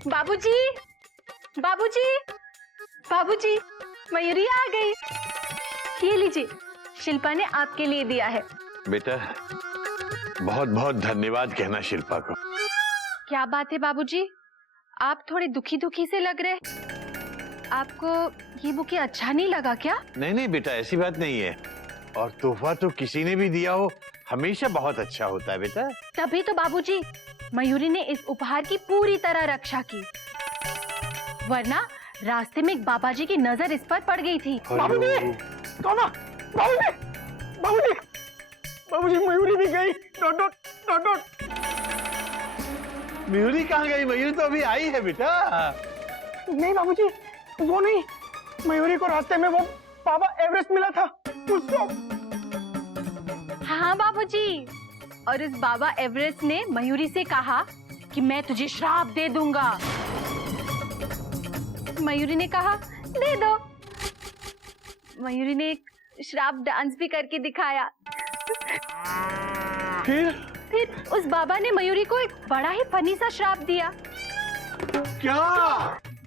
बाबूजी, बाबूजी, बाबूजी, मयूरी आ गई। ये लीजिए, शिल्पा ने आपके लिए दिया है। बेटा बहुत बहुत धन्यवाद कहना शिल्पा को। क्या बात है बाबूजी, आप थोड़े दुखी दुखी से लग रहे। आपको ये बुके अच्छा नहीं लगा क्या? नहीं नहीं बेटा, ऐसी बात नहीं है। और तोहफा तो किसी ने भी दिया हो हमेशा बहुत अच्छा होता है बेटा। तभी तो बाबूजी मयूरी ने इस उपहार की पूरी तरह रक्षा की, वरना रास्ते में एक बाबा जी की नजर इस पर पड़ गई थी। बाबूजी, बाबूजी, बाबूजी, बाबूजी, मयूरी भी गई। Dot dot dot dot. Mayuri कहाँ गई? मयूरी तो अभी आई है बेटा। नहीं बाबूजी, वो नहीं, मयूरी को रास्ते में वो बाबा एवरेस्ट मिला था, उसको। हाँ बाबूजी, और इस बाबा एवरेस्ट ने मयूरी से कहा कि मैं तुझे श्राप दे दूंगा। मयूरी ने कहा दे दो। मयूरी ने एक श्राप डांस भी करके दिखाया। फिर उस बाबा ने मयूरी को एक बड़ा ही फनी सा श्राप दिया। क्या?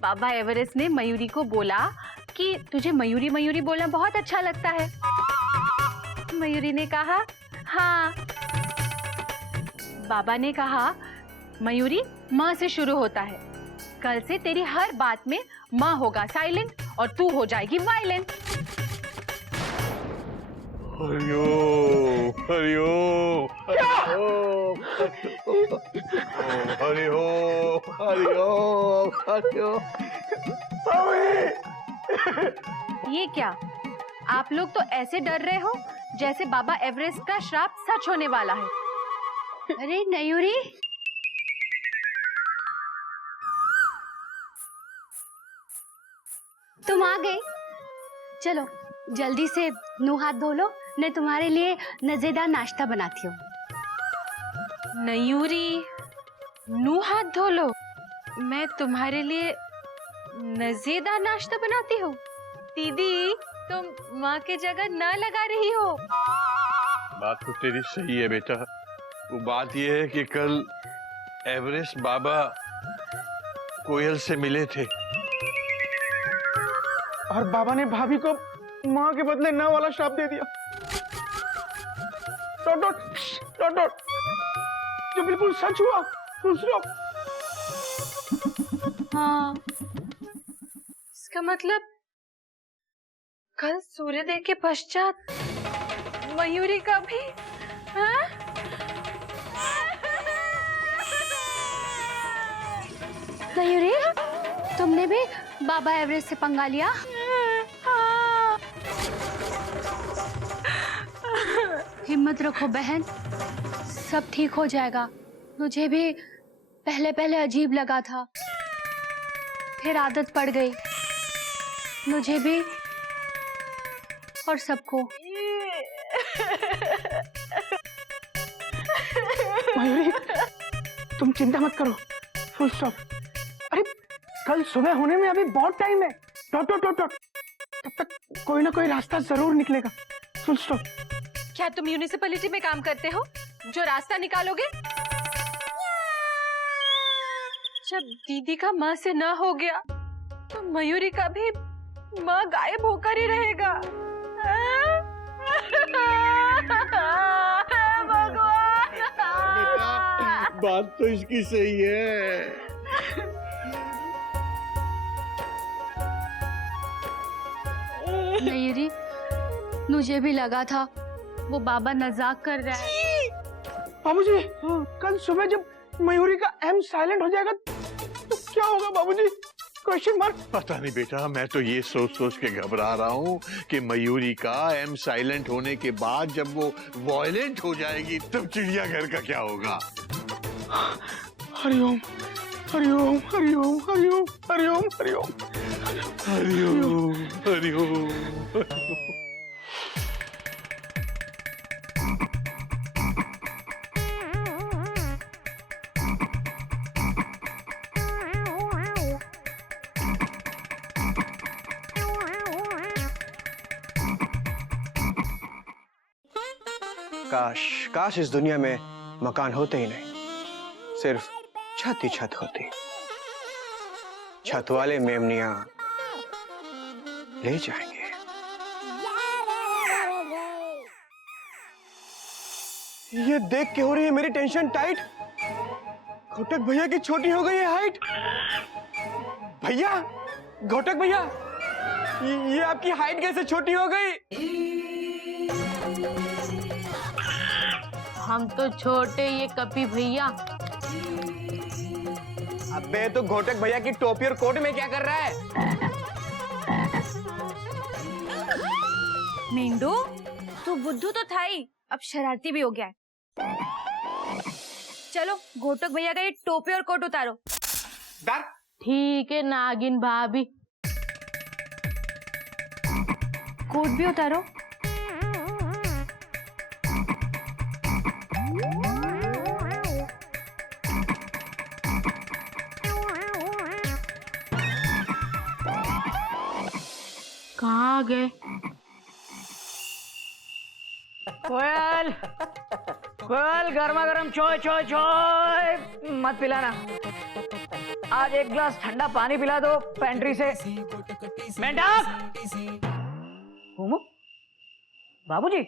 बाबा एवरेस्ट ने मयूरी को बोला कि तुझे मयूरी मयूरी बोलना बहुत अच्छा लगता है। मयूरी ने कहा हाँ। बाबा ने कहा मयूरी माँ से शुरू होता है, कल से तेरी हर बात में माँ होगा साइलेंट और तू हो जाएगी वायलेंट। हरिओम हरिओम हरिओम हरिओम हरिओम हरिओम। ये क्या, आप लोग तो ऐसे डर रहे हो जैसे बाबा एवरेस्ट का श्राप सच होने वाला है। अरे मयूरी, तुम आ गई। चलो जल्दी से मुंह हाथ धो लो, मैं तुम्हारे लिए मजेदार नाश्ता बनाती हूँ। मयूरी, मुंह हाथ धो लो, मैं तुम्हारे लिए मजेदार नाश्ता बनाती हूँ। दीदी, तुम माँ के जगह न लगा रही हो। बात तो तेरी सही है बेटा। वो बात ये है कि कल एवरेस्ट बाबा कोयल से मिले थे और बाबा ने भाभी को माँ के बदले ना वाला श्राप दे दिया। डॉट डॉट डॉट डॉट, जो बिल्कुल सच हुआ। दूसरा हाँ, इसका मतलब कल सूर्योदय के पश्चात मयूरी का भी। हाँ? मयूरी, तुमने भी बाबा एवरेस्ट से पंगा लिया? हाँ। हिम्मत रखो बहन, सब ठीक हो जाएगा। मुझे भी पहले पहले अजीब लगा था, फिर आदत पड़ गई, मुझे भी और सबको। मयूरी, तुम चिंता मत करो, फुल स्टॉप। अरे कल सुबह होने में अभी बहुत टाइम है। डॉट डॉट डॉट डॉट, तब तक कोई ना कोई रास्ता जरूर निकलेगा। Full stop. क्या तुम म्यूनिसिपैलिटी में काम करते हो जो रास्ता निकालोगे? जब दीदी का माँ से ना हो गया तो मयूरी का भी माँ गायब होकर ही रहेगा। भगवान, बात तो इसकी सही है। मयूरी, मुझे भी लगा था वो बाबा मजाक कर रहा है। बाबूजी, कल सुबह जब मयूरी का एम साइलेंट हो जाएगा तो क्या होगा बाबूजी? Question mark. पता नहीं बेटा, मैं तो ये सोच सोच के घबरा रहा हूँ कि मयूरी का एम साइलेंट होने के बाद जब वो वॉयलेंट हो जाएगी तब चिड़ियाघर का क्या होगा। हरिओम हरिओम हरिओम हरिओम हरिओम हरिओम हरिओम हरिओम। काश काश इस दुनिया में मकान होते ही नहीं, सिर्फ छत ही छत होती। छत वाले मेमनिया ले जाएंगे। ये देख के हो रही है मेरी टेंशन टाइट। घोटक भैया की छोटी हो गई है हाइट। भैया, घोटक भैया, ये आपकी हाइट कैसे छोटी हो गई? हम तो छोटे, ये कपी भैया। अबे तो घोटक भैया की टोपी और कोट में क्या कर रहा है? मेंढू, तू बुद्धू तो था ही, अब शरारती भी हो गया है। चलो घोटक भैया का ये टोपी और कोट उतारो। ठीक है नागिन भाभी। कोट भी उतारो। कहाँ गए? कोयल, कोयल, गर्मा गर्म चाय चाय चाय मत पिलाना। आज एक गिलास ठंडा पानी पिला दो पेंट्री से। मेंढक, घूमो। बाबूजी,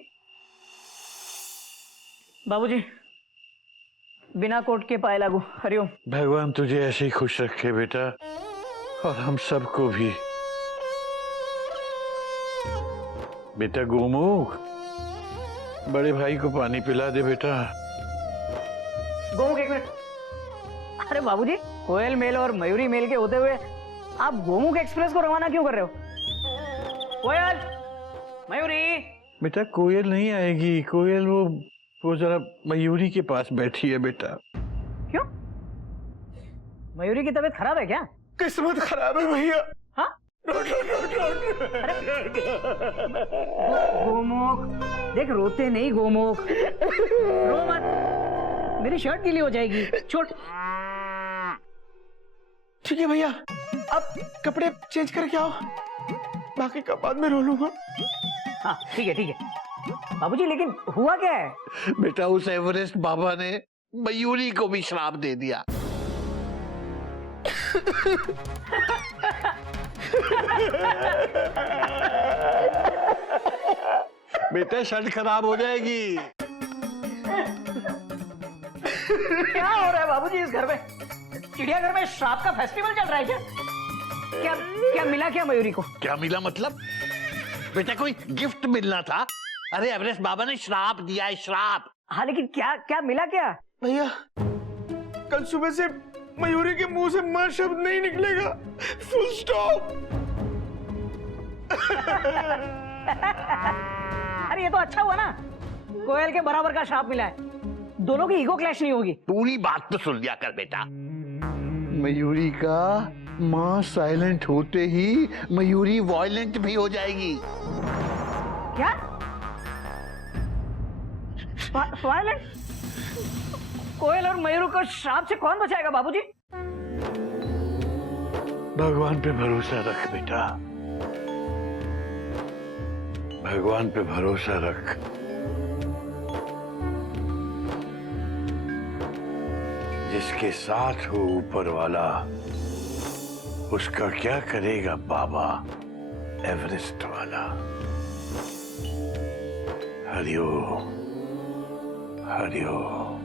बाबूजी, बिना कोट के पाए लागू। हरिओम। भगवान तुझे ऐसे ही खुश रखे बेटा, और हम सबको भी। बेटा गोमुख, बड़े भाई को पानी पिला दे बेटा। गोमुख, एक मिनट। अरे बाबूजी, कोयल मेल और मयूरी मेल के होते हुए आप गोमुख एक्सप्रेस को रवाना क्यों कर रहे हो? कोयल, मयूरी। बेटा कोयल नहीं आएगी, कोयल वो जरा मयूरी के पास बैठी है बेटा। क्यों? मयूरी की तबीयत खराब है क्या? किस्मत खराब है भैया। हाँ? गोमुख, देख रोते नहीं गोमुख, रो मत, मेरी शर्ट गीली हो जाएगी। छोड़। ठीक है भैया, अब कपड़े चेंज करके आओ, बाकी का बाद में रो लूंगा। हाँ ठीक है ठीक है। बाबूजी लेकिन हुआ क्या है? बेटा उस एवरेस्ट बाबा ने मयूरी को भी श्राप दे दिया। बेटा शर्ट खराब हो जाएगी। क्या हो रहा है बाबूजी इस घर में? चिड़ियाघर में श्राप का फेस्टिवल चल रहा है क्या? क्या क्या मिला क्या मयूरी को? क्या मिला मतलब? बेटा कोई गिफ्ट मिलना था। अरे एवरेस्ट बाबा ने श्राप दिया है, श्राप। हाँ लेकिन क्या क्या मिला क्या? भैया, कल सुबह से मयूरी के मुंह से मां शब्द नहीं निकलेगा। Full stop. अरे ये तो अच्छा हुआ ना, कोयल के बराबर का श्राप मिला है। दोनों की ईगो क्लैश नहीं होगी। पूरी बात तो सुन लिया कर बेटा। मयूरी का माँ साइलेंट होते ही मयूरी वायलेंट भी हो जाएगी। क्या? वायलेंट? कोयल और मयूर को श्राप से कौन बचाएगा बाबूजी? भगवान पे भरोसा रख बेटा, भगवान पे भरोसा रख। जिसके साथ हो ऊपर वाला, उसका क्या करेगा बाबा एवरेस्ट वाला। हरिओम हरिओम।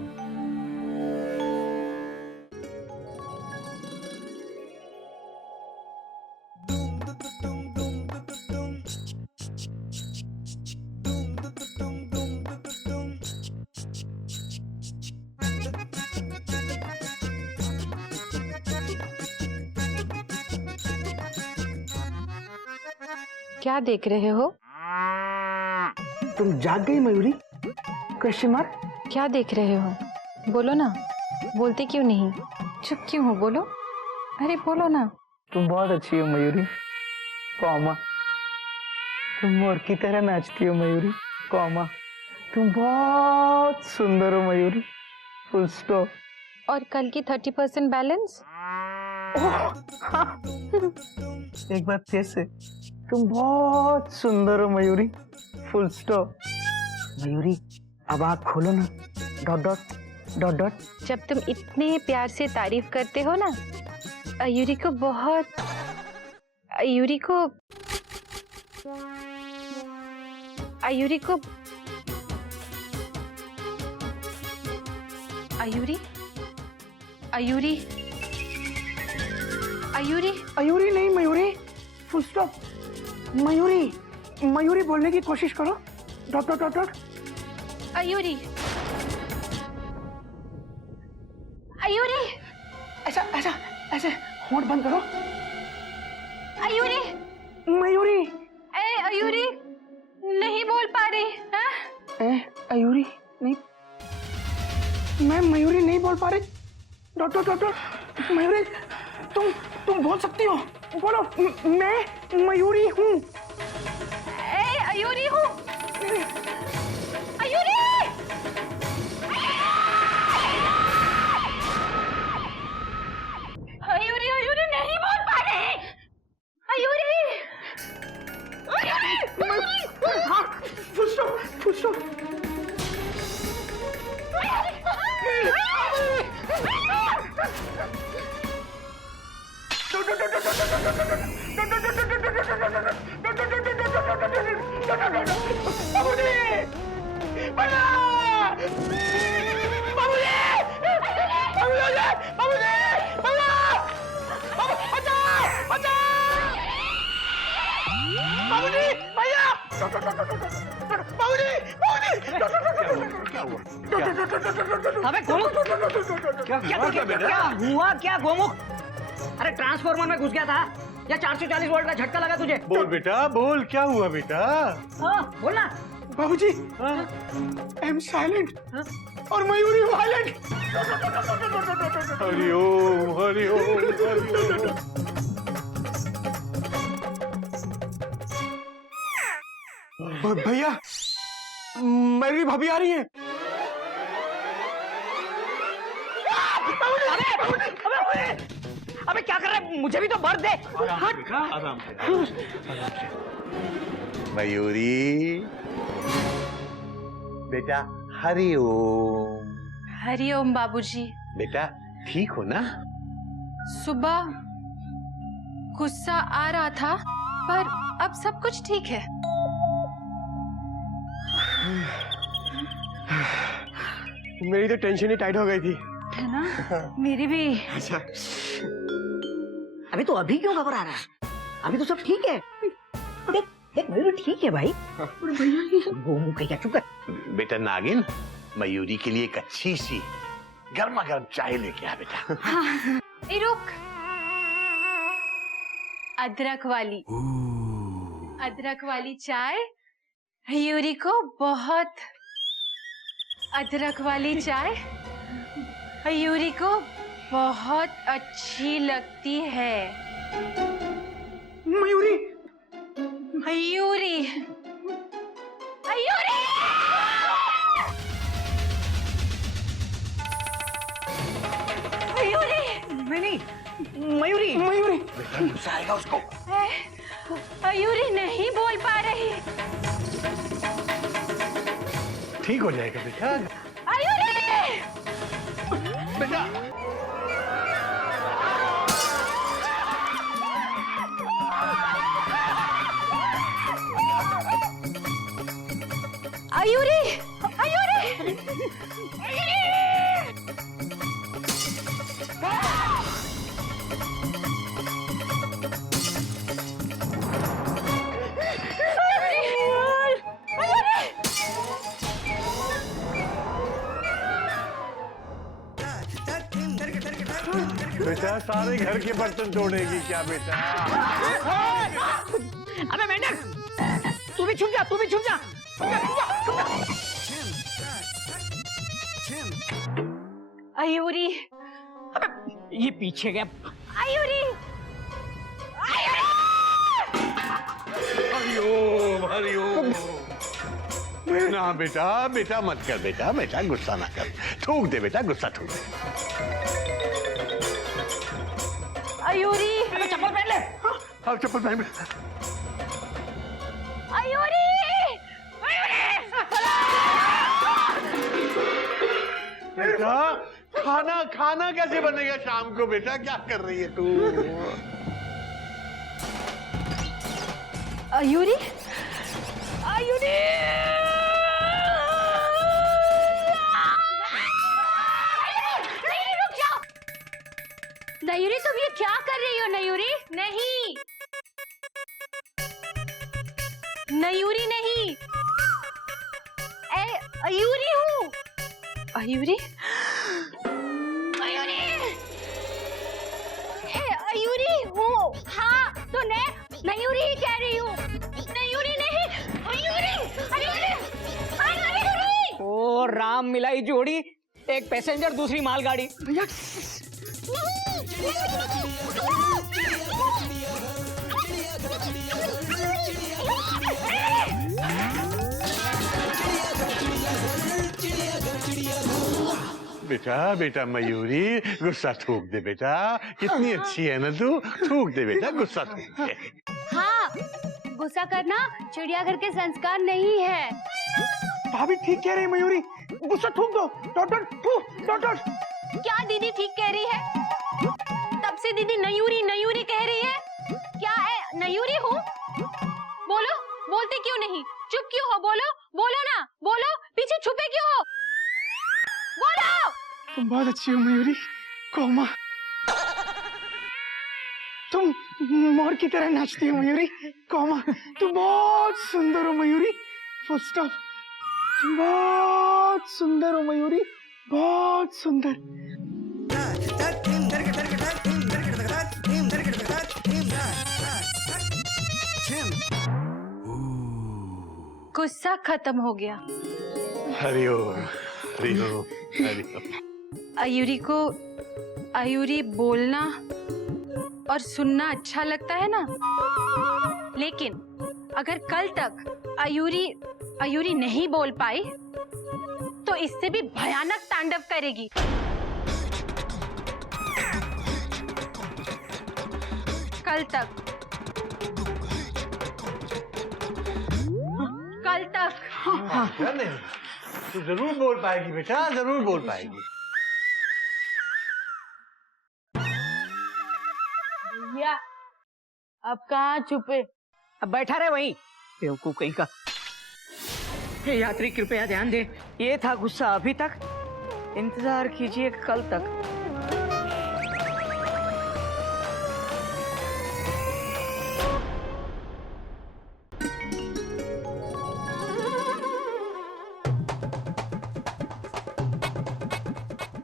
क्या देख रहे हो? तुम जाग गई मयूरी? Question mark. क्या देख रहे हो? बोलो ना, बोलते क्यों नहीं? चुप क्यों हो? बोलो, अरे बोलो ना। तुम बहुत अच्छी हो मयूरी, कॉमा। तुम मोर की तरह नाचती हो मयूरी, कॉमा। तुम बहुत सुंदर हो मयूरी, फुल स्टॉप। और कल की 30% बैलेंस? एक बार फिर से, तुम बहुत सुंदर हो मयूरी, फुल स्टॉप। मयूरी अब आँख खोलो ना, डॉट डॉट डॉट डॉट। जब तुम इतने प्यार से तारीफ करते हो ना, अयूरी को बहुत अयूरी को अयूरी को अयूरी अयूरी अयूरी अयूरी नहीं मयूरी, फुल स्टॉप। मयूरी, मयूरी बोलने की कोशिश करो। Dot dot dot dot. Ayuri Ayuri ऐसा ऐसा ऐसे होंठ बंद करो। अयूरी मयूरी। ए अयूरी नहीं बोल पा रही हाँ? ए अयूरी नहीं, मैं मयूरी नहीं बोल पा रही। Dot dot dot dot. Mayuri तुम बोल सकती हो, बोलो। मैं मयूरी हूँ। ए अयूरी हूँ। अयूरी अयूरी अयूरी नहीं बोल पा रही। अयूरी अयूरी हाँ, फुल स्टॉप फुल स्टॉप। अबे गोमुख, क्या हुआ क्या गोमुख? अरे ट्रांसफॉर्मर में घुस गया था या 440 वोल्ट का झटका लगा तुझे? बोल बेटा बोल, क्या हुआ बेटा? हाँ बोलना। बाबूजी, आई एम साइलेंट और मयूरी वायलेंट। हरिओम हरिओम हरिओम। भैया, मयूरी भाभी आ रही है। अबे क्या कर रहा है? मुझे भी तो भर दे। आराम से। मयूरी बेटा, हरिओम। हरिओम बाबूजी। बेटा ठीक हो ना? सुबह गुस्सा आ रहा था पर अब सब कुछ ठीक है। मेरी तो टेंशन ही टाइट हो गई थी। है ना, मेरी भी। अच्छा, अभी तो अभी क्यों घबरा रहा है? अभी तो सब ठीक है। देख देख मयूरी ठीक है भाई। गोमुख क्या, चुप कर। बेटा नागिन, मयूरी के लिए एक अच्छी सी गर्मा गर्म चाय लेके आ बेटा। ए रुक, अदरक वाली चाय मयूरी को बहुत। अदरक वाली चाय मयूरी को बहुत अच्छी लगती है। मयूरी, मयूरी मयूरी मयूरी नहीं मयूरी। मयूरी बेटा गुस्सा आएगा उसको। मयूरी नहीं बोल पा रही। ठीक हो जाएगा बेटा। मयूरी बेटा अयूरी अयूरी बेटा सारे घर के बर्तन तोड़ेगी क्या बेटा? अबे मेंढक, तू भी छुप जा, तू भी छुप जा। अयूरी ये पीछे गया। अयूरी हरिओम हरिओम। ना बेटा, बेटा मत कर बेटा, बेटा गुस्सा ना कर। थूक दे बेटा, गुस्सा थूक दे। अयूरी चप्पल पहन ले। हाँ चप्पल पहन। अयूरी बेटा खाना खाना कैसे बनेगा शाम को बेटा? क्या कर रही है तू? आयुरी, आयुरी, नयूरी तुम ये क्या कर रही हो नयूरी? नहीं, नयूरी नहीं, आयुरी हूँ। आयुरी, मयूरी, मयूरी हूँ। हाँ तो मैं मयूरी ही कह रही हूँ। मयूरी नहीं, मयूरी, मयूरी, मयूरी। ओ राम मिलाई जोड़ी, एक पैसेंजर दूसरी मालगाड़ी। भैया बेटा बेटा मयूरी, गुस्सा थूक दे बेटा। कितनी अच्छी है ना तू, थूक दे बेटा, गुस्सा थूक दे। हाँ, गुस्सा करना चिड़ियाघर के संस्कार नहीं है। भाभी ठीक कह रही है मयूरी, गुस्सा थूक दो। डॉट डॉट थू, डॉट डॉट। क्या दीदी ठीक कह रही है? तब से दीदी नयूरी नयूरी कह रही है। क्या है, नयूरी हूँ? बोलो, बोलते क्यों नहीं? चुप क्यों हो? बोलो, बोलो ना, बोलो, पीछे छुपे क्यों हो? बोलो। तुम बहुत अच्छी हो मयूरी, कोमा। तुम मोर की तरह नाचती हो मयूरी, कोमा। तुम बहुत सुंदर हो मयूरी, फुल स्टॉप। तुम बहुत सुंदर हो मयूरी, बहुत सुंदर। गुस्सा खत्म हो गया। हरिओम हरिओम हरिओम। आयुरी को आयुरी बोलना और सुनना अच्छा लगता है ना, लेकिन अगर कल तक आयुरी नहीं बोल पाई तो इससे भी भयानक तांडव करेगी। कल तक, कल तक। क्या नहीं, तू जरूर बोल पाएगी बेटा, जरूर बोल पाएगी। भैया, अब कहाँ छुपे? अब बैठा रहे वहीं, बेवकूफ कहीं का। हे यात्री कृपया ध्यान दें, ये था गुस्सा अभी तक, इंतजार कीजिए कल तक।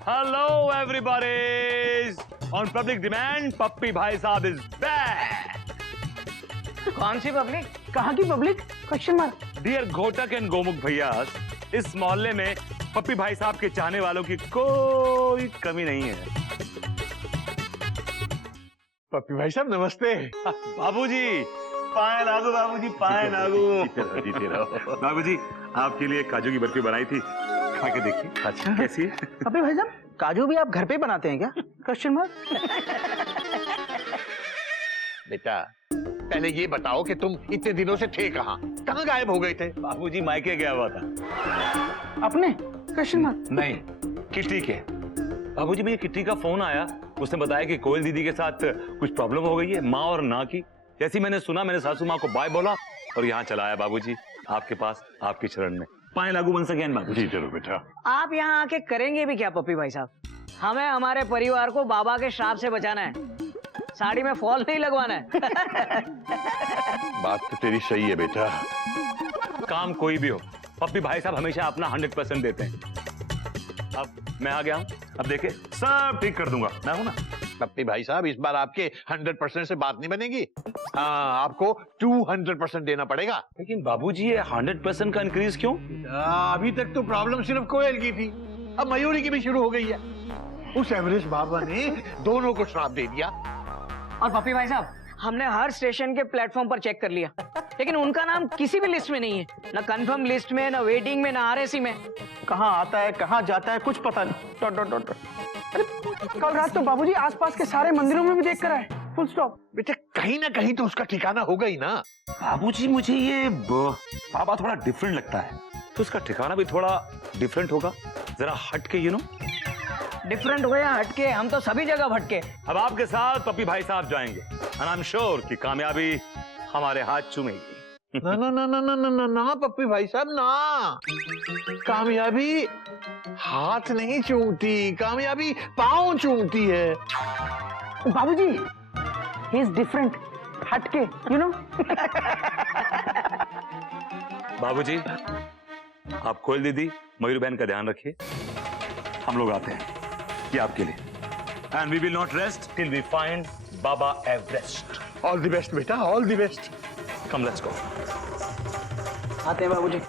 Hello everybody! On public demand, पप्पी भाई साहब is back! कौन सी पब्लिक? कहाँ की public? Question mark. Dear Ghotak and Gomukh भैया, इस मोहल्ले में पप्पी भाई साहब के चाहने वालों की कोई कमी नहीं है। पप्पी भाई साहब नमस्ते। बाबूजी, पाए लागू बाबूजी, पाए लागू। जीते रहो। बाबूजी, आपके लिए काजू की बर्फी बनाई थी, खा के देखिए। अच्छा, कैसी है? अबे भाई साहब, काजू भी आप घर पे बनाते हैं क्या? Question mark. बेटा, पहले ये बताओ कि तुम इतने दिनों से थे कहाँ? कहाँ गायब हो गए थे? बाबूजी मायके गया हुआ था। अपने? Question mark. नहीं, किट्टी के। बाबूजी, मुझे किट्टी का फोन आया, उसने बताया कि कोयल दीदी के साथ कुछ प्रॉब्लम हो गई है, माँ और ना की। जैसी मैंने सुना, मैंने सासू माँ को बाय बोला और यहाँ चला आया बाबूजी, आपके पास, आपकी शरण में। पाए लागू बन सके बाबूजी। जी जरूर बेटा। आप यहाँ आके करेंगे भी क्या पप्पी भाई साहब? हमें हमारे परिवार को बाबा के श्राप से बचाना है, साड़ी में फॉल नहीं लगवाना है। बात तो तेरी सही है बेटा। काम कोई भी हो, पप्पी भाई साहब हमेशा अपना 100% देते हैं। अब मैं आ गया हूँ, अब देखे सब ठीक कर दूंगा, मैं हूं ना। पप्पी भाई साहब, इस बार आपके 100% से बात नहीं बनेगी। हाँ, आपको 200% देना पड़ेगा। लेकिन बाबूजी, ये 100% का इंक्रीज क्यों? अभी तक तो प्रॉब्लम सिर्फ कोयल की थी, अब मयूरी की भी शुरू हो गई है। उस एवरेस्ट बाबा ने दोनों को श्राप दे दिया। और पप्पी भाई साहब, हमने हर स्टेशन के प्लेटफॉर्म पर चेक कर लिया, लेकिन उनका नाम किसी भी लिस्ट में नहीं है, ना कंफर्म लिस्ट में, ना वेटिंग में, ना आरएसी में। कहाँ आता है, कहाँ जाता है, कुछ पता नहीं। Dot dot dot. अरे कल रात तो बाबूजी आसपास के सारे मंदिरों में भी देख कर आए, फुल स्टॉप। बेटा, कहीं ना कहीं तो उसका ठिकाना होगा ही ना। बाबूजी, मुझे ये बाबा थोड़ा डिफरेंट लगता है, तो उसका ठिकाना भी थोड़ा डिफरेंट होगा, जरा हट के, डिफरेंट हो या हटके, हम तो सभी जगह भटके। अब आपके साथ पप्पी भाई साहब जाएंगे एंड आई एम श्योर कि कामयाबी हमारे हाथ चूमेगी। ना ना ना ना ना ना ना ना पप्पी भाई साहब ना, कामयाबी हाथ नहीं चूमती, कामयाबी पाँव चूमती है। बाबूजी, ही इज डिफरेंट, हटके, यू नो। बाबूजी, आप कोयल दीदी, मयूर बहन का ध्यान रखिए। हम लोग आते हैं ये आपके लिए। And we will not rest till we find Baba Everest. All the best बेटा, all the best. Come let's go. आते हैं बाबूजी।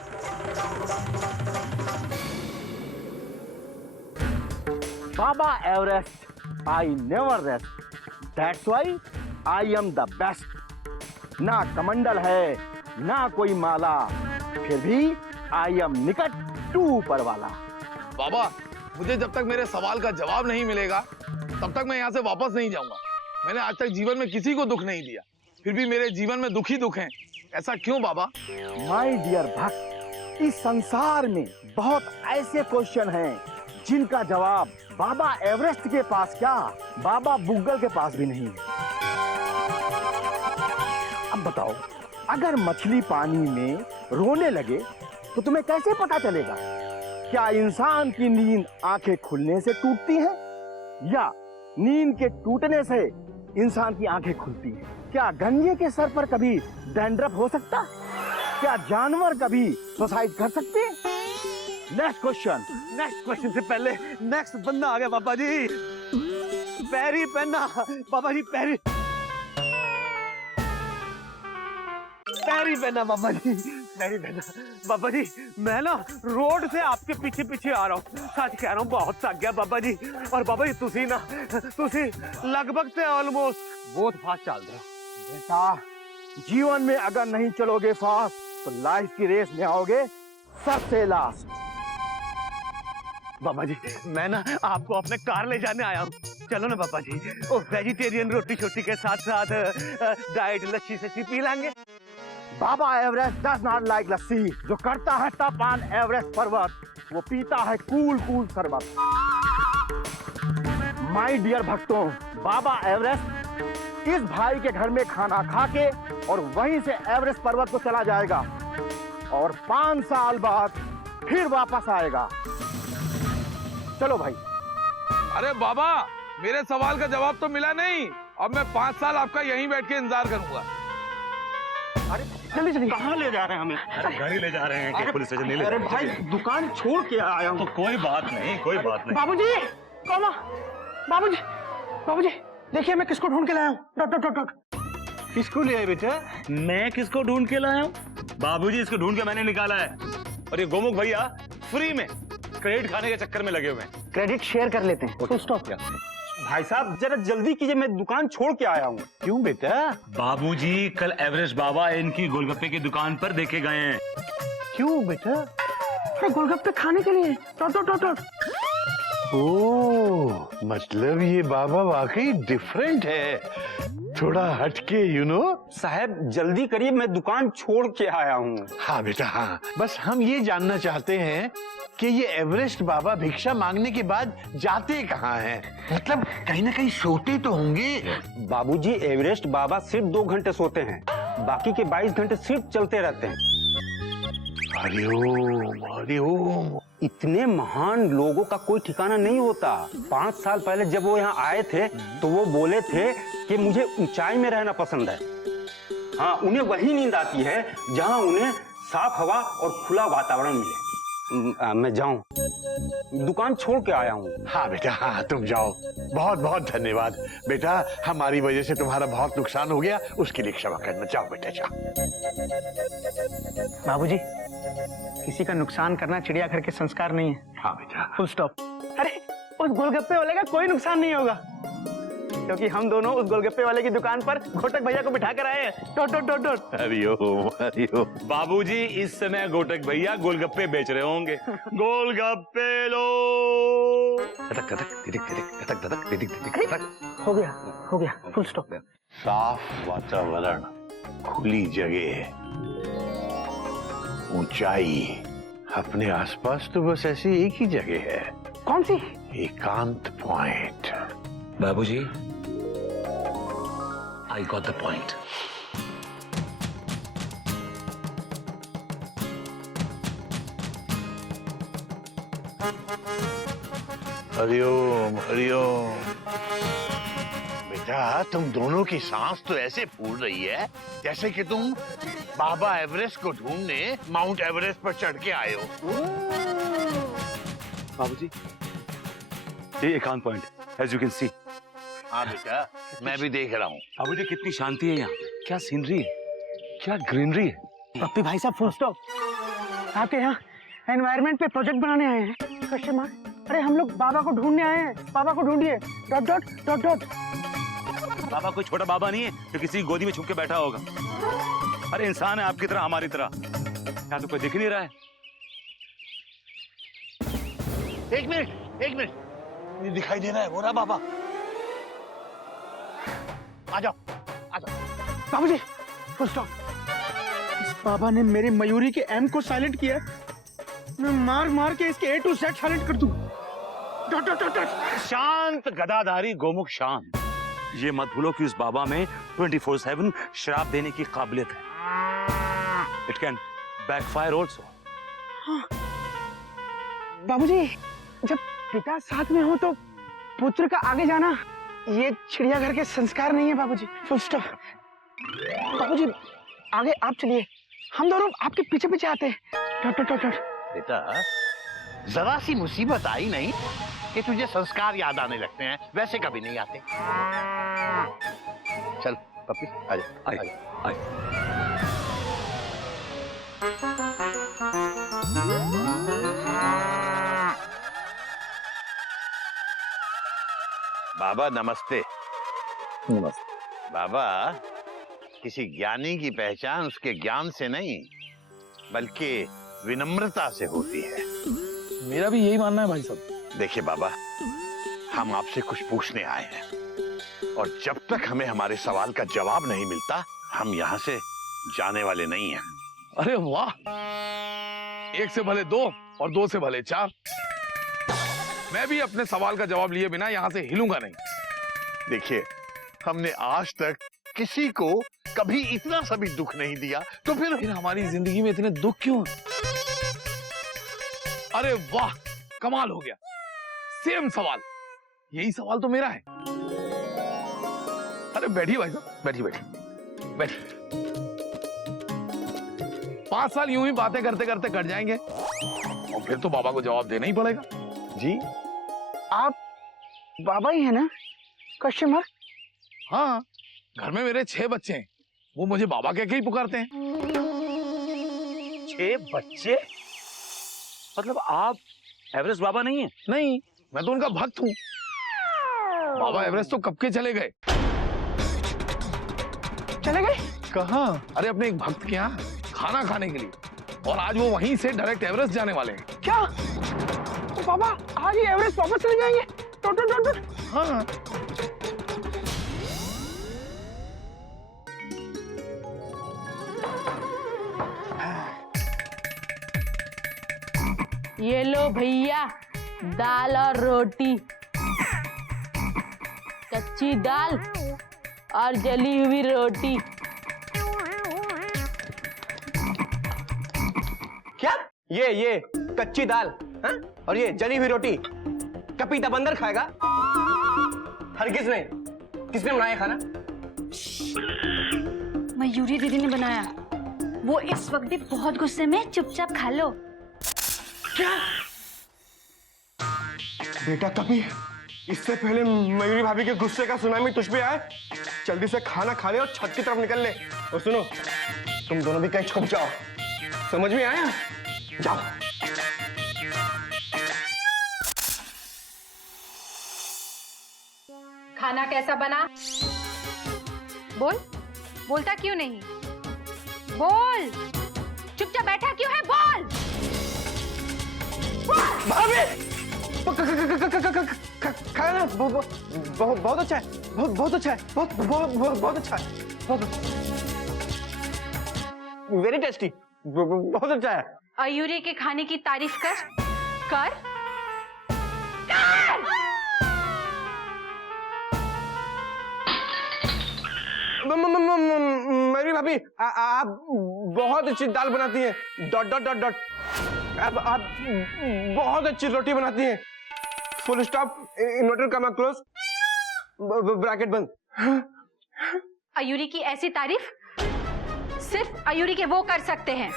Baba Everest, I never rest. That's why I am the best. ना कमंडल है, ना कोई माला, फिर भी I am निकट टू ऊपर वाला। बाबा, मुझे जब तक मेरे सवाल का जवाब नहीं मिलेगा तब तक मैं यहाँ से वापस नहीं जाऊंगा। मैंने आज तक जीवन में किसी को दुख नहीं दिया, फिर भी मेरे जीवन में दुख ही दुख हैं। ऐसा क्यों बाबा? माय डियर भक्त, इस संसार में बहुत ऐसे क्वेश्चन हैं जिनका जवाब बाबा एवरेस्ट के पास क्या, बाबा बुग्गल के पास भी नहीं है। अब बताओ, अगर मछली पानी में रोने लगे तो तुम्हें कैसे पता चलेगा? क्या इंसान की नींद आंखें खुलने से टूटती है या नींद के टूटने से इंसान की आंखें खुलती हैं? क्या गंजे के सर पर कभी डैंड्रफ हो सकता? क्या जानवर कभी सुसाइड कर सकते? Next question. नेक्स्ट क्वेश्चन से पहले नेक्स्ट बंदा आ गया बाबा जी। पैरी पहना बाबा जी, पैरी पहना बाबा जी, पैरी पहना बाबा जी। मैं ना रोड से आपके पीछे पीछे आ रहा हूँ, सच कह रहा हूँ, बहुत थक गया बाबा जी। और बाबा जी तुसी लगभग से ऑलमोस्ट बहुत फास्ट चल रहे हो। बेटा, जीवन में अगर नहीं चलोगे फास्ट तो लाइफ की रेस में आओगे सबसे लास्ट। बाबा जी, मैं ना आपको अपने कार ले जाने आया हूँ, चलो ना बाबा जी। ओ वेजिटेरियन रोटी छोटी के साथ साथ डाइट लस्सी सच्ची पी लेंगे। बाबा एवरेस्ट डज नॉट लाइक लस्सी। जो करता है तपान एवरेस्ट पर्वत, वो पीता है कूल कूल शरबत। माय डियर भक्तों, बाबा एवरेस्ट इस भाई के घर में खाना खा के और वहीं से एवरेस्ट पर्वत को चला जाएगा और 5 साल बाद फिर वापस आएगा। चलो भाई। अरे बाबा, मेरे सवाल का जवाब तो मिला नहीं। अब मैं 5 साल आपका यहीं बैठ के इंतजार करूंगा। अरे जल्दी जल्दी। कहाँ ले जा रहे हैं हमें? अरे घर ही ले जा रहे हैं कि पुलिस स्टेशन नहीं ले जा अरे रहे भाई, हैं? दुकान छोड़ के आया हूँ। तो कोई बात नहीं, कोई बात नहीं। बाबूजी, कौन? बाबूजी, बाबूजी, देखिए मैं किसको ढूंढ के लाया हूँ। Dot dot dot dot. किसको ले आए बेटा? मैं किसको ढूंढ के लाया हूँ? बाबूजी, इसको ढूंढ के मैंने निकाला है। और ये गोमुख भैया फ्री में क्रेडिट खाने के चक्कर में लगे हुए हैं। क्रेडिट शेयर कर लेते हैं। Full stop. भाई साहब जरा जल्दी कीजिए, मैं दुकान छोड़ के आया हूँ। क्यों बेटा? बाबूजी, कल एवरेस्ट बाबा इनकी गोलगप्पे की दुकान पर देखे गए हैं। क्यों बेटा? अरे गोलगप्पे खाने के लिए। Dot dot dot dot. Oh, मतलब ये बाबा वाकई डिफरेंट है, थोड़ा हटके, यू नो। साहब जल्दी करिए, मैं दुकान छोड़ के आया हूँ। हाँ बेटा हाँ, बस हम ये जानना चाहते हैं कि ये एवरेस्ट बाबा भिक्षा मांगने के बाद जाते कहाँ हैं? मतलब कहीं ना कहीं सोते तो होंगे। बाबूजी, एवरेस्ट बाबा सिर्फ 2 घंटे सोते हैं, बाकी के 22 घंटे सिर्फ चलते रहते हैं। हरिओम हरिओम। इतने महान लोगों का कोई ठिकाना नहीं होता। 5 साल पहले जब वो यहाँ आए थे तो वो बोले थे कि मुझे ऊंचाई में रहना पसंद है। हाँ, उन्हें वही नींद आती है जहाँ उन्हें साफ हवा और खुला वातावरण मिले। मैं जाऊं, दुकान छोड़ के आया हूँ। हाँ बेटा हाँ, तुम जाओ। बहुत बहुत धन्यवाद बेटा, हमारी वजह से तुम्हारा बहुत नुकसान हो गया, उसके लिए क्षमा करना। जाओ बेटा जाओ। बाबूजी, किसी का नुकसान करना चिड़ियाघर के संस्कार नहीं है। हाँ बेटा। Full stop. अरे उस गोलगप्पे वाले का कोई नुकसान नहीं होगा, क्योंकि हम दोनों उस गोलगप्पे वाले की दुकान पर घोटक भैया को बिठा कर आए हैं। Dot dot dot dot. Hariom Hariom. बाबूजी, इस समय गोटक भैया गोलगप्पे बेच रहे होंगे। गोलगप्पे लो। धड़क धड़क दिदिक दिदिक धड़क धड़क दिदिक दिदिक धड़क। हो गया फुल स्टॉप। साफ वातावरण, खुली जगह, ऊंचाई, अपने आसपास तो बस ऐसी एक ही जगह है। कौन सी? एकांत पॉइंट। बाबूजी, I got the point. Hariom Hariom. बेटा तुम दोनों की सांस तो ऐसे फूल रही है जैसे कि तुम बाबा एवरेस्ट को ढूंढने माउंट एवरेस्ट पर चढ़ के आए हो। बाबूजी, ये एकांत point, as you can see. हाँ बेटा, मैं भी देख रहा हूँ। बाबूजी, कितनी शांति है यहाँ, क्या सीनरी है, क्या ग्रीनरी है। पप्पी भाई साहब फुल स्टॉप। आपके यहाँ एनवायरनमेंट पे प्रोजेक्ट बनाने आए हैं। Question mark. अरे हम लोग बाबा को ढूंढने आए हैं, बाबा को ढूंढिए। Dot dot dot dot. बाबा कोई छोटा बाबा नहीं है जो किसी की गोदी में छुप के बैठा होगा। अरे इंसान है आपकी तरह, हमारी तरह। यहाँ तो कोई दिख नहीं रहा है। एक मिनट, ये दिखाई दे रहा है, वो रहा बाबा। आ जाओ। बाबूजी फुल स्टॉप। इस बाबा ने मेरी मयूरी के एम को साइलेंट किया। मैं मार मार के इसके A to Z साइलेंट कर दूं। Dot dot dot dot. शांत गदाधारी गोमुख शांत। ये मत भूलो कि उस बाबा में 24/7 शराब देने की काबिलियत है। It can backfire also. बाबूजी, जब पिता साथ में हो तो पुत्र का आगे जाना ये चिड़ियाघर के संस्कार नहीं है बाबूजी। Full stop. बाबूजी आगे आप चलिए, हम दोनों आपके पीछे पीछे आते हैं। Dot dot dot dot. बेटा जरा सी मुसीबत आई नहीं कि तुझे संस्कार याद आने लगते हैं, वैसे कभी नहीं आते। चल पप्पी आजा। बाबा नमस्ते। नमस्ते। बाबा, किसी ज्ञानी की पहचान उसके ज्ञान से नहीं बल्कि विनम्रता से होती है। मेरा भी यही मानना है भाई साहब। देखिए बाबा, हम आपसे कुछ पूछने आए हैं और जब तक हमें हमारे सवाल का जवाब नहीं मिलता हम यहाँ से जाने वाले नहीं हैं। अरे वाह, एक से भले दो और दो से भले चार। मैं भी अपने सवाल का जवाब लिए बिना यहाँ से हिलूंगा नहीं। देखिए, हमने आज तक किसी को कभी इतना सा भी दुख नहीं दिया, तो फिर हमारी जिंदगी में इतने दुख क्यों हैं? अरे वाह, कमाल हो गया। सेम सवाल, यही सवाल तो मेरा है। अरे बैठिए भाई साहब, बैठिए। 5 साल यूं ही बातें करते करते कट जाएंगे और फिर तो बाबा को जवाब देना ही पड़ेगा। जी आप बाबा ही है ना? Question mark. हाँ, घर में मेरे 6 बच्चे हैं, वो मुझे बाबा कह के ही पुकारते हैं। 6 बच्चे? मतलब आप एवरेस्ट बाबा नहीं है? नहीं, मैं तो उनका भक्त हूँ। बाबा एवरेस्ट तो कब के चले गए। चले गए कहाँ? अरे अपने एक भक्त के यहाँ खाना खाने के लिए, और आज वो वहीं से डायरेक्ट एवरेस्ट जाने वाले हैं। क्या? तो बाबा आज ही एवरेस्ट वापस चले जाएंगे? Dot dot dot dot. हाँ। ये लो भैया, दाल और रोटी, कच्ची दाल और जली हुई रोटी। क्या? ये कच्ची दाल, हाँ? और ये जली हुई रोटी कपीता बंदर खाएगा? हरगिज नहीं। किसने बनाया खाना? मयूरी दीदी ने बनाया। वो इस वक्त भी बहुत गुस्से में, चुपचाप खा लो। क्या? बेटा कभी इससे पहले मयूरी भाभी के गुस्से का सुनामी तुझ पे आए, जल्दी से खाना खा ले और छत की तरफ निकल ले। और सुनो, तुम दोनों भी कहीं छुप जाओ, समझ में आया? जाओ। खाना कैसा बना? बोलता क्यों नहीं? बोल, चुपचाप बैठा क्यों है? बोल। भाभी खाना बहुत अच्छा है, बहुत अच्छा है, बहुत अच्छा है, वेरी टेस्टी, बहुत अच्छा है। अयूरी के खाने की तारीफ कर। मेरी भाभी आप बहुत अच्छी दाल बनाती हैं। Dot dot dot dot. आप बहुत अच्छी रोटी बनाती हैं। फुल स्टॉप, इन्वर्टर कमा क्लोज, ब्रैकेट बंद। अयूरी की ऐसी तारीफ सिर्फ अयूरी के वो कर सकते हैं।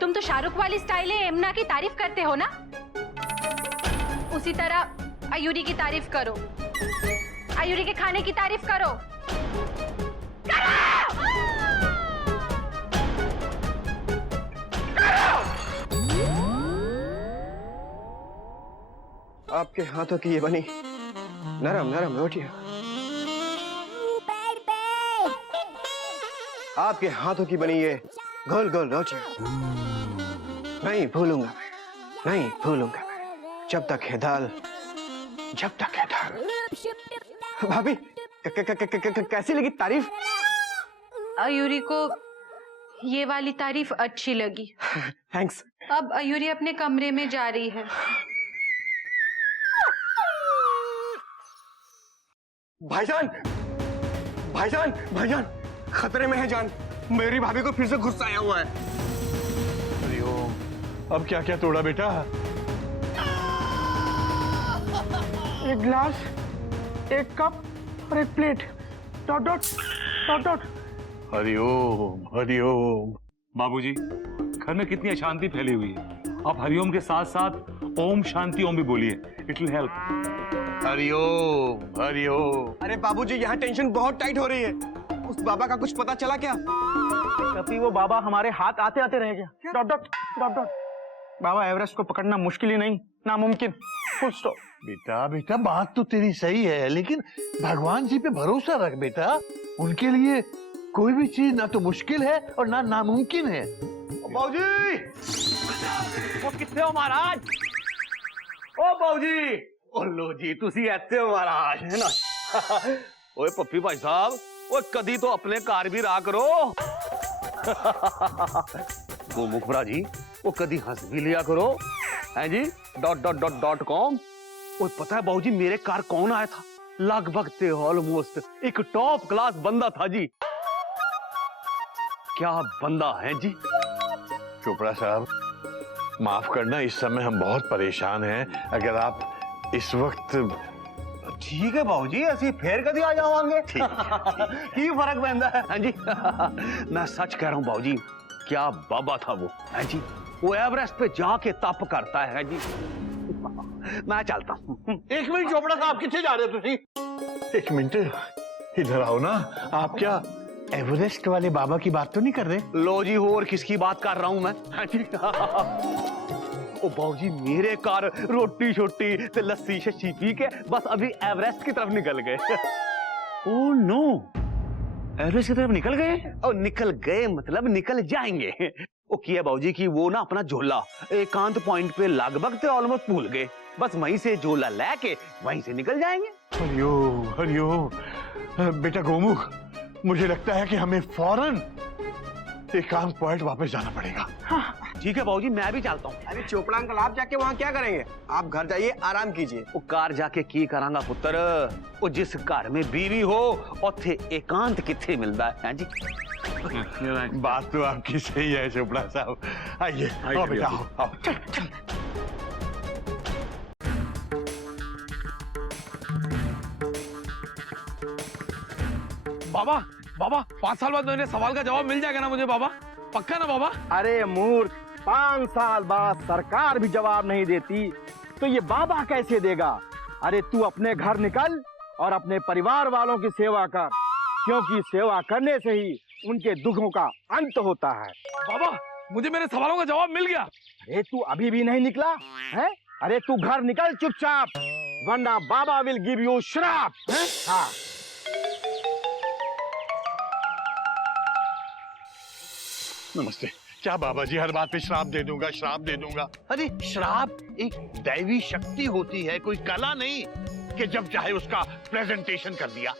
तुम तो शाहरुख वाली स्टाइल है एमना की तारीफ करते हो ना, उसी तरह अयूरी की तारीफ करो। अयूरी के खाने की तारीफ करो। आपके हाथों की ये बनी नरम नरम रोटियां, आपके हाथों की बनी ये गोल गोल रोटियां नहीं भूलूंगा मैं, नहीं भूलूंगा मैं, जब तक है दाल, जब तक है दाल। भाभी कैसी लगी तारीफ? अयूरी को ये वाली तारीफ अच्छी लगी। थैंक्स। अब अयूरी अपने कमरे में जा रही है। भाईजान, भाईजान, भाईजान, खतरे में है जान। मेरी भाभी को फिर से गुस्सा आया हुआ है। हरिओम, अब क्या क्या तोड़ा बेटा? एक ग्लास, एक कप और एक plate. Dot dot dot dot. Hariom Hariom. बाबूजी, घर में कितनी अशांति फैली हुई है। आप हरिओम के साथ साथ ओम शांति ओम भी बोलिए, it will help. Hariom Hariom. अरे बाबूजी, यहाँ टेंशन बहुत टाइट हो रही है। उस बाबा का कुछ पता चला क्या? कभी वो बाबा हमारे हाथ आते आते रह गया। Dot dot dot dot. Baba Everest को पकड़ना मुश्किल ही नहीं, नामुमकिन। Full stop. बेटा बेटा, बात तो तेरी सही है, लेकिन भगवान जी पे भरोसा रख बेटा। उनके लिए कोई भी चीज ना तो मुश्किल है और ना नामुमकिन है। बाबूजी, वो कितने हो महाराज? ओ बाबूजी, ओ लो जी, तुसी ऐसे हो महाराज, है ना? ओए पप्पी भाई साहब, ओ कदी तो अपने कार भी रहा करो। गोमुख भरा जी, वो कदी हंस भी लिया करो, हैं जी? .com। और पता है बाबूजी, मेरे कार कौन आया था? लगभग थे ऑलमोस्ट एक टॉप क्लास बंदा था जी। क्या बंदा है जी? चोपड़ा साहब, माफ करना, इस समय हम बहुत परेशान हैं। अगर आप इस वक्त ठीक है बाबूजी, ऐसी फेर कभी आ जाओगे। की फर्क पैंदा है? हाँ जी। मैं सच कह रहा हूँ बाबूजी, क्या बाबा था वो, है जी? वो एवरेस्ट पे जाके तप करता है जी। मैं चलता हूँ। एक मिनट चोपड़ा साहब, कितने जा रहे हो तुसी? एक मिनट इधर आओ ना। आप क्या एवरेस्ट वाले बाबा की बात तो नहीं कर रहे? लो जी, और किसकी बात कर रहा हूँ मैं? हाँ जी। ओ बाबूजी, मेरे कार रोटी छोटी ते लस्सी शस्सी पी के बस अभी एवरेस्ट की तरफ निकल गए। ओह नो, एवरेस्ट की तरफ निकल गए? और निकल गए मतलब निकल जाएंगे। वो किया बाबूजी की वो ना अपना झोला एकांत पॉइंट पे लगभग थे ऑलमोस्ट भूल गए। बस वहीं से झोला लेके वहीं से निकल जाएंगे। हरिओम हरिओम। बेटा गोमुख, मुझे लगता है कि हमें फौरन एकांत पॉइंट वापस जाना पड़ेगा। ठीक है बाबूजी, मैं भी चलता हूँ। अरे चोपड़ा अंकल, आप जाके वहाँ क्या करेंगे? आप घर जाइए, आराम कीजिए। वो कार जाके की करांगा पुत्र। वो जिस घर में बीवी हो उथे एकांत किथे मिलता है जी। बात तो आपकी सही है चोपड़ा साहब। आइए, आओ बेटा, आओ आओ। बाबा, बाबा, 5 साल बाद मेरे सवाल का जवाब मिल जाएगा ना मुझे बाबा? पक्का ना बाबा? अरे मूर्ख, 5 साल बाद सरकार भी जवाब नहीं देती तो ये बाबा कैसे देगा? अरे तू अपने घर निकल और अपने परिवार वालों की सेवा कर, क्योंकि सेवा करने से ही उनके दुखों का अंत होता है। बाबा, मुझे मेरे सवालों का जवाब मिल गया। अरे तू अभी भी नहीं निकला है? अरे तू घर निकल चुपचाप, वरना बाबा विल गिव यू श्राप। हाँ। नमस्ते। क्या बाबा जी हर बात पे श्राप दे दूंगा, श्राप दे दूंगा? अरे श्राप एक दैवी शक्ति होती है, कोई कला नहीं कि जब चाहे उसका प्रेजेंटेशन कर दिया।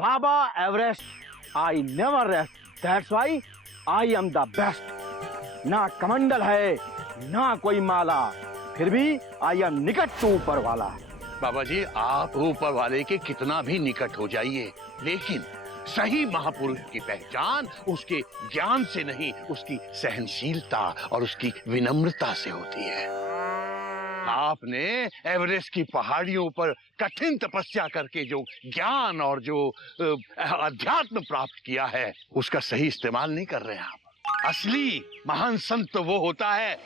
Baba Everest, I never rest, that's why I am the best. ना कमंडल है ना कोई माला, फिर भी आई एम निकट टू ऊपर वाला। बाबा जी, आप ऊपर वाले के कितना भी निकट हो जाइए, लेकिन सही महापुरुष की पहचान उसके ज्ञान से नहीं, उसकी सहनशीलता और उसकी विनम्रता से होती है। आपने एवरेस्ट की पहाड़ियों पर कठिन तपस्या करके जो ज्ञान और जो अध्यात्म प्राप्त किया है, उसका सही इस्तेमाल नहीं कर रहे हैं आप। असली महान संत तो वो होता है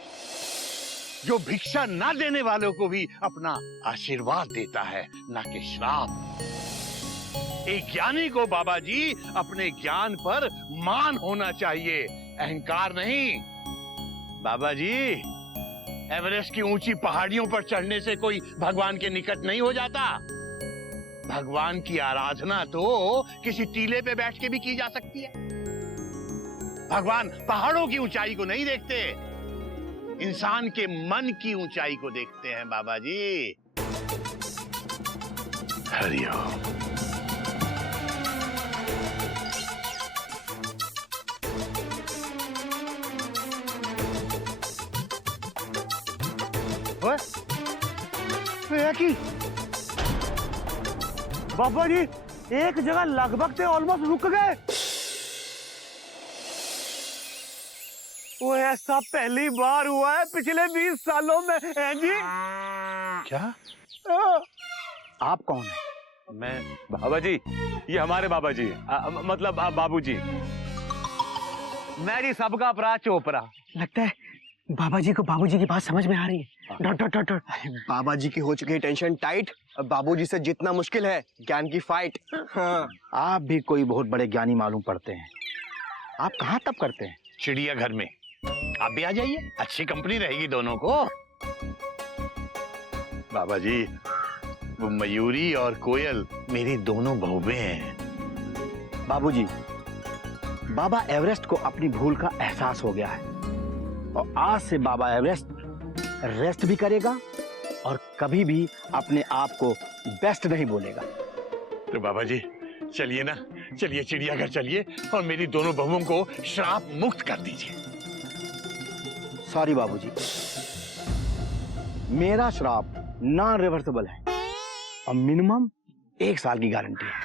जो भिक्षा ना देने वालों को भी अपना आशीर्वाद देता है, ना कि श्राप। एक ज्ञानी को बाबा जी अपने ज्ञान पर मान होना चाहिए, अहंकार नहीं। बाबा जी, एवरेस्ट की ऊंची पहाड़ियों पर चढ़ने से कोई भगवान के निकट नहीं हो जाता। भगवान की आराधना तो किसी टीले पे बैठ के भी की जा सकती है। भगवान पहाड़ों की ऊंचाई को नहीं देखते, इंसान के मन की ऊंचाई को देखते हैं बाबा जी। हरिओम। की बाबा जी एक जगह लगभग से ऑलमोस्ट रुक गए। वो ऐसा पहली बार हुआ है पिछले 20 सालों में। हैं जी? क्या? आप कौन है? मैं बाबा जी, ये हमारे बाबा जी मतलब बाबू जी। मेरी सबका अपराध चोपड़ा। लगता है बाबा जी को बाबूजी की बात समझ में आ रही है। Dot dot dot dot. Baba ji की हो चुकी है टेंशन टाइट। अब बाबू जी से जितना मुश्किल है ज्ञान की फाइट। हाँ। आप भी कोई बहुत बड़े ज्ञानी मालूम पड़ते हैं। आप कहाँ तब करते हैं? चिड़ियाघर में। आप भी आ जाइए, अच्छी कंपनी रहेगी दोनों को। बाबा जी, वो मयूरी और कोयल मेरी दोनों बहुएं हैं। बाबूजी, बाबा एवरेस्ट को अपनी भूल का एहसास हो गया है और आज से बाबा एवरेस्ट रेस्ट भी करेगा और कभी भी अपने आप को बेस्ट नहीं बोलेगा। तो बाबा जी चलिए ना, चलिए चिड़ियाघर चलिए और मेरी दोनों बहुओं को श्राप मुक्त कर दीजिए। सॉरी बाबूजी, मेरा श्राप नॉन रिवर्सिबल है और मिनिमम 1 साल की गारंटी है।